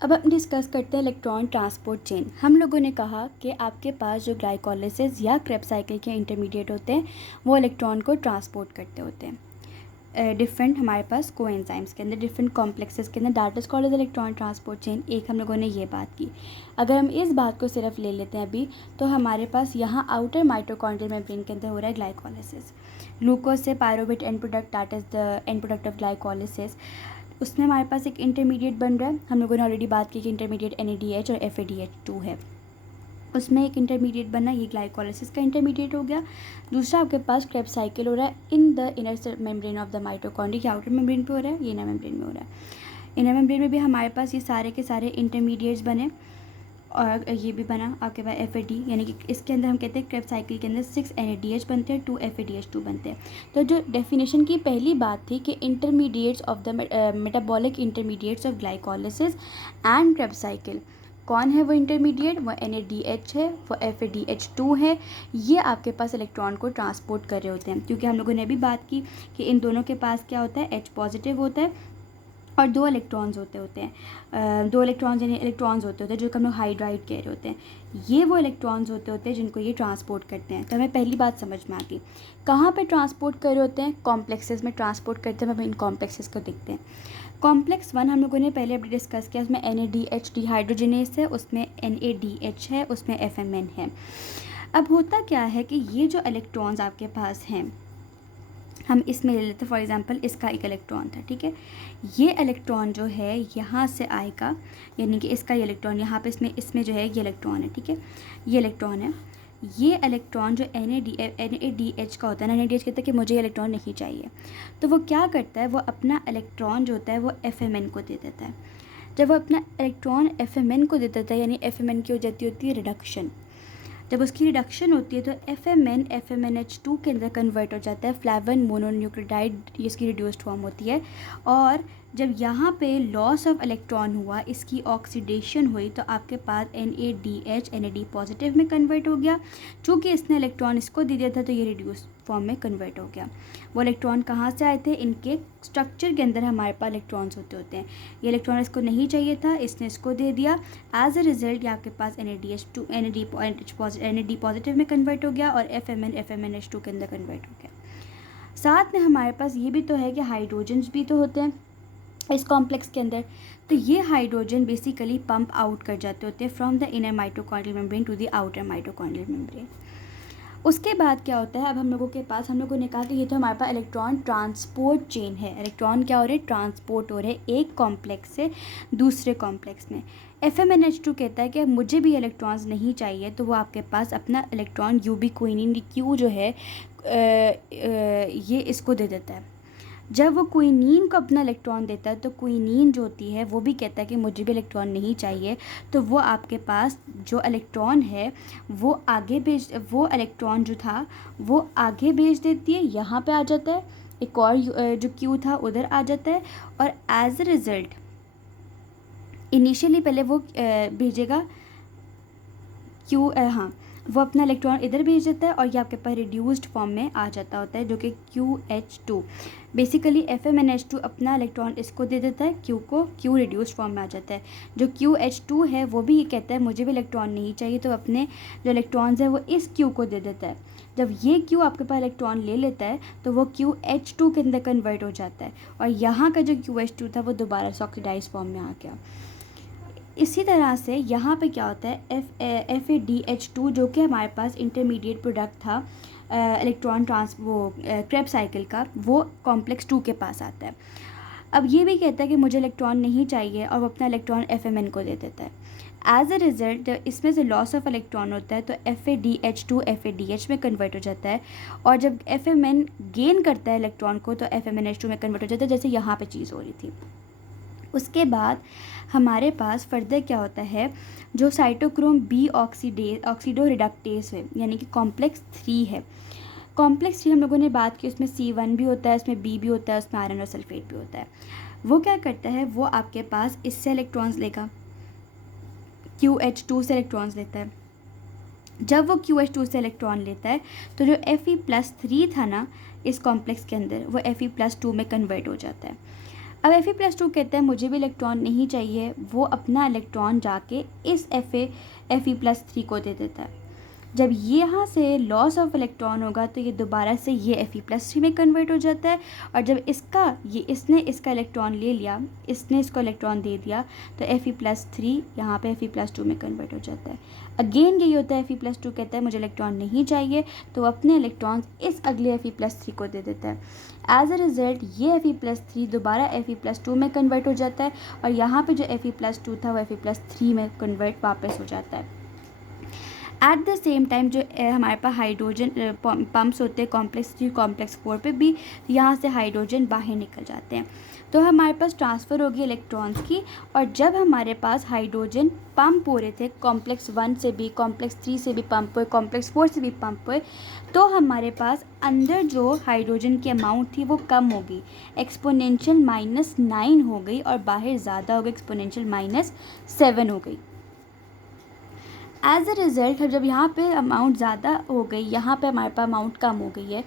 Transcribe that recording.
अब हम डिस्कस करते हैं इलेक्ट्रॉन ट्रांसपोर्ट चेन। हम लोगों ने कहा कि आपके पास जो ग्लाइकोलाइसिस या क्रेब्स साइकिल के इंटरमीडिएट होते हैं वो इलेक्ट्रॉन को ट्रांसपोर्ट करते होते हैं डिफरेंट हमारे पास कोएंजाइम्स के अंदर, डिफरेंट कॉम्प्लेक्सेस के अंदर। That is called as electron transport chain. एक हम लोगों ने ये बात की। अगर हम इस बात को सिर्फ ले लेते हैं अभी, तो हमारे पास यहाँ आउटर माइटोकॉन्ड्रियल मेम्ब्रेन के अंदर हो रहा है ग्लाइकोलाइसिस। ग्लूकोज से pyruvate and product, that is the end product of glycolysis, उसमें हमारे पास एक इंटरमीडिएट बन रहा है। हम लोगों ने ऑलरेडी बात की कि इंटरमीडिएट NADH और FADH2 है। उसमें एक इंटरमीडिएट बना, ये ग्लाइकोलाइसिस का इंटरमीडिएट हो गया। दूसरा आपके पास क्रेब्स साइकिल हो रहा है in the inner membrane of the mitochondria. Outer membrane पे हो रहा है, ये इनर मेम्ब्रेन में हो रहा है। इनर मेम्ब्रेन में भी हमारे पास ये सारे के सारे इंटरमीडिएट्स बने और ये भी बना आपके पास FAD, यानी कि इसके अंदर हम कहते हैं क्रेब्स साइकिल के अंदर 6 NADH बनते हैं, 2 FADH2 बनते हैं। तो जो डेफिनेशन की पहली बात थी कि intermediates of the metabolic intermediates of glycolysis and Krebs cycle, कौन है वो इंटरमीडिएट? वो NADH है, वो FADH2 है। ये आपके पास इलेक्ट्रॉन को ट्रांसपोर्ट कर रहे होते हैं, क्योंकि हम लोगों ने भी बात की कि इन दोनों के पास क्या होता है, H पॉजिटिव होता है और 2 इलेक्ट्रॉन्स होते हैं। 2 इलेक्ट्रॉन्स यानी इलेक्ट्रॉन्स होते हैं जो हम लोग हाइड्राइड कह रहे होते हैं। ये वो इलेक्ट्रॉन्स होते हैं जिनको ये ट्रांसपोर्ट करते हैं। तो हमें पहली बात समझ में आ गई। कहाँ पे ट्रांसपोर्ट कर रहे होते हैं? कॉम्प्लेक्सेस में ट्रांसपोर्ट करते हैं। हम इन कॉम्प्लेक्सेस को देखते हैं। कॉम्प्लेक्स 1 हम लोगों ने पहले अभी डिस्कस किया, उसमें NADH डिहाइड्रोजिनेस है, उसमें NADH है, उसमें FMN है। अब होता क्या है कि ये जो इलेक्ट्रॉन्स आपके पास हैं, हम इसमें ले लेते हैं फॉर एग्जांपल, इसका एक इलेक्ट्रॉन था, ठीक है। ये इलेक्ट्रॉन जो है यहाँ से आएगा, यानी कि इसका ये इलेक्ट्रॉन यहाँ पे इसमें जो है ये इलेक्ट्रॉन है, ठीक है। ये इलेक्ट्रॉन है। ये इलेक्ट्रॉन जो NADH का होता है ना, NADH कहता है कि मुझे ये इलेक्ट्रॉन नहीं चाहिए, तो वो क्या करता है, वो अपना इलेक्ट्रॉन जो होता है वो FMN को दे देता है। जब वो अपना इलेक्ट्रॉन FMN को दे देता है, यानी FMN की हो जाती होती है रिडक्शन। जब उसकी रिडक्शन होती है तो FMN FMNH2 के अंदर कन्वर्ट हो जाता है, फ्लेवन मोनोन्यूक्लियोटाइड, इसकी रिड्यूस्ड फॉर्म होती है। और जब यहाँ पे लॉस ऑफ इलेक्ट्रॉन हुआ, इसकी ऑक्सीडेशन हुई, तो आपके पास NADH NAD पॉजिटिव में कन्वर्ट हो गया। चूँकि इसने इलेक्ट्रॉन इसको दे दिया था तो ये रिड्यूस फॉर्म में कन्वर्ट हो गया। वो इलेक्ट्रॉन कहाँ से आए थे? इनके स्ट्रक्चर के अंदर हमारे पास इलेक्ट्रॉन्स होते हैं। ये इलेक्ट्रॉन इसको नहीं चाहिए था, इसने इसको दे दिया। एज अ रिजल्ट ये आपके पास NAD पॉजिटिव में कन्वर्ट हो गया और FMN FMNH2 के अंदर कन्वर्ट हो गया। साथ में हमारे पास ये भी तो है कि हाइड्रोजन्स भी तो होते हैं इस कॉम्प्लेक्स के अंदर। तो ये हाइड्रोजन बेसिकली पंप आउट कर जाते होते हैं from the inner mitochondrial membrane to the outer mitochondrial membrane. उसके बाद क्या होता है, अब हम लोगों ने कहा कि ये तो हमारे पास इलेक्ट्रॉन ट्रांसपोर्ट चेन है। इलेक्ट्रॉन क्या हो रहे हैं? ट्रांसपोर्ट हो रहे हैं एक कॉम्प्लेक्स से दूसरे कॉम्प्लेक्स में। FMNH2 कहता है कि मुझे भी इलेक्ट्रॉन्स नहीं चाहिए, तो वो आपके पास अपना इलेक्ट्रॉन यूबिक्विनिन Q जो है ये इसको दे देता है। जब वो क्विनीन को अपना इलेक्ट्रॉन देता है तो क्विनीन जो होती है वो भी कहता है कि मुझे भी इलेक्ट्रॉन नहीं चाहिए, तो वो आपके पास जो इलेक्ट्रॉन है वो इलेक्ट्रॉन जो था वो आगे भेज देती है, यहाँ पे आ जाता है। एक और जो Q था उधर आ जाता है और एज अ रिज़ल्ट इनिशियली पहले वो भेजेगा वो अपना इलेक्ट्रॉन इधर भेज देता है और ये आपके पास रिड्यूस्ड फॉर्म में आ जाता होता है, जो कि QH2। बेसिकली FMNH2 अपना इलेक्ट्रॉन इसको दे देता है Q को, Q रिड्यूस्ड फॉर्म में आ जाता है। जो QH2 है वो भी ये कहता है मुझे भी इलेक्ट्रॉन नहीं चाहिए, तो अपने जो इलेक्ट्रॉन्स है वो इस Q को दे देता है। जब ये Q आपके पास इलेक्ट्रॉन ले लेता है तो वो QH2 के अंदर कन्वर्ट हो जाता है और यहाँ का जो QH2 था वो दोबारा से ऑक्सीडाइज फॉर्म में आ गया। इसी तरह से यहाँ पे क्या होता है, FADH2 जो कि हमारे पास इंटरमीडिएट प्रोडक्ट था इलेक्ट्रॉन क्रेब्स साइकिल का, वो कॉम्प्लेक्स 2 के पास आता है। अब ये भी कहता है कि मुझे इलेक्ट्रॉन नहीं चाहिए और वो अपना इलेक्ट्रॉन FMN को दे देता है। एज अ रिज़ल्ट इसमें से लॉस ऑफ इलेक्ट्रॉन होता है तो FADH2 FADH में कन्वर्ट हो जाता है और जब FMN गेन करता है इलेक्ट्रॉन को तो FMNH2 में कन्वर्ट हो जाता है, जैसे यहाँ पर चीज़ हो रही थी। उसके बाद हमारे पास फर्दर क्या होता है, जो साइटोक्रोम B ऑक्सीडो रिडक्टेस है, यानी कि कॉम्प्लेक्स 3 है। कॉम्प्लेक्स 3 हम लोगों ने बात की, उसमें C1 भी होता है, उसमें B भी होता है, उसमें आयरन और सल्फेट भी होता है। वो क्या करता है, वो आपके पास इससे इलेक्ट्रॉन्स लेगा, QH2 से इलेक्ट्रॉन्स लेता है। जब वो QH2 से इलेक्ट्रॉन लेता है तो जो Fe+3 था ना इस कॉम्प्लेक्स के अंदर, वो Fe+2 में कन्वर्ट हो जाता है। अब Fe+2 कहता है मुझे भी इलेक्ट्रॉन नहीं चाहिए, वो अपना इलेक्ट्रॉन जाके इस Fe+3 को दे देता है। जब ये यहाँ से लॉस ऑफ इलेक्ट्रॉन होगा तो ये दोबारा से ये Fe+3 में कन्वर्ट हो जाता है, और जब इसने इसका इलेक्ट्रॉन ले लिया, इसने इसको इलेक्ट्रॉन दे दिया, तो Fe+3 यहाँ पे Fe+2 में कन्वर्ट हो जाता है। अगेन यही होता है, Fe+2 कहता है मुझे इलेक्ट्रॉन नहीं चाहिए, तो अपने इलेक्ट्रॉन इस अगले Fe+3 को दे देता है। एज अ रिज़ल्ट ये Fe+3 दोबारा Fe+2 में कन्वर्ट हो जाता है, और यहाँ पे जो Fe+2 था वो Fe+3 में कन्वर्ट वापस हो जाता है। एट द सेम टाइम जो हमारे पास हाइड्रोजन पम्प्स होते हैं कॉम्प्लेक्स 3 कॉम्प्लेक्स 4 पे भी, यहाँ से हाइड्रोजन बाहर निकल जाते हैं। तो हमारे पास ट्रांसफ़र होगी इलेक्ट्रॉन्स की, और जब हमारे पास हाइड्रोजन पंप हो रहे थे कॉम्प्लेक्स 1 से भी, कॉम्प्लेक्स 3 से भी पंप हुए, कॉम्प्लेक्स 4 से भी पंप हुए, तो हमारे पास अंदर जो हाइड्रोजन की अमाउंट थी वो कम होगी, एक्सपोनेंशियल -9 हो गई, और बाहर ज़्यादा हो गई, एक्सपोनेंशियल -7 हो गई। एज अ रिज़ल्ट जब यहाँ पे अमाउंट ज़्यादा हो गई, यहाँ पे हमारे पास अमाउंट कम हो गई है,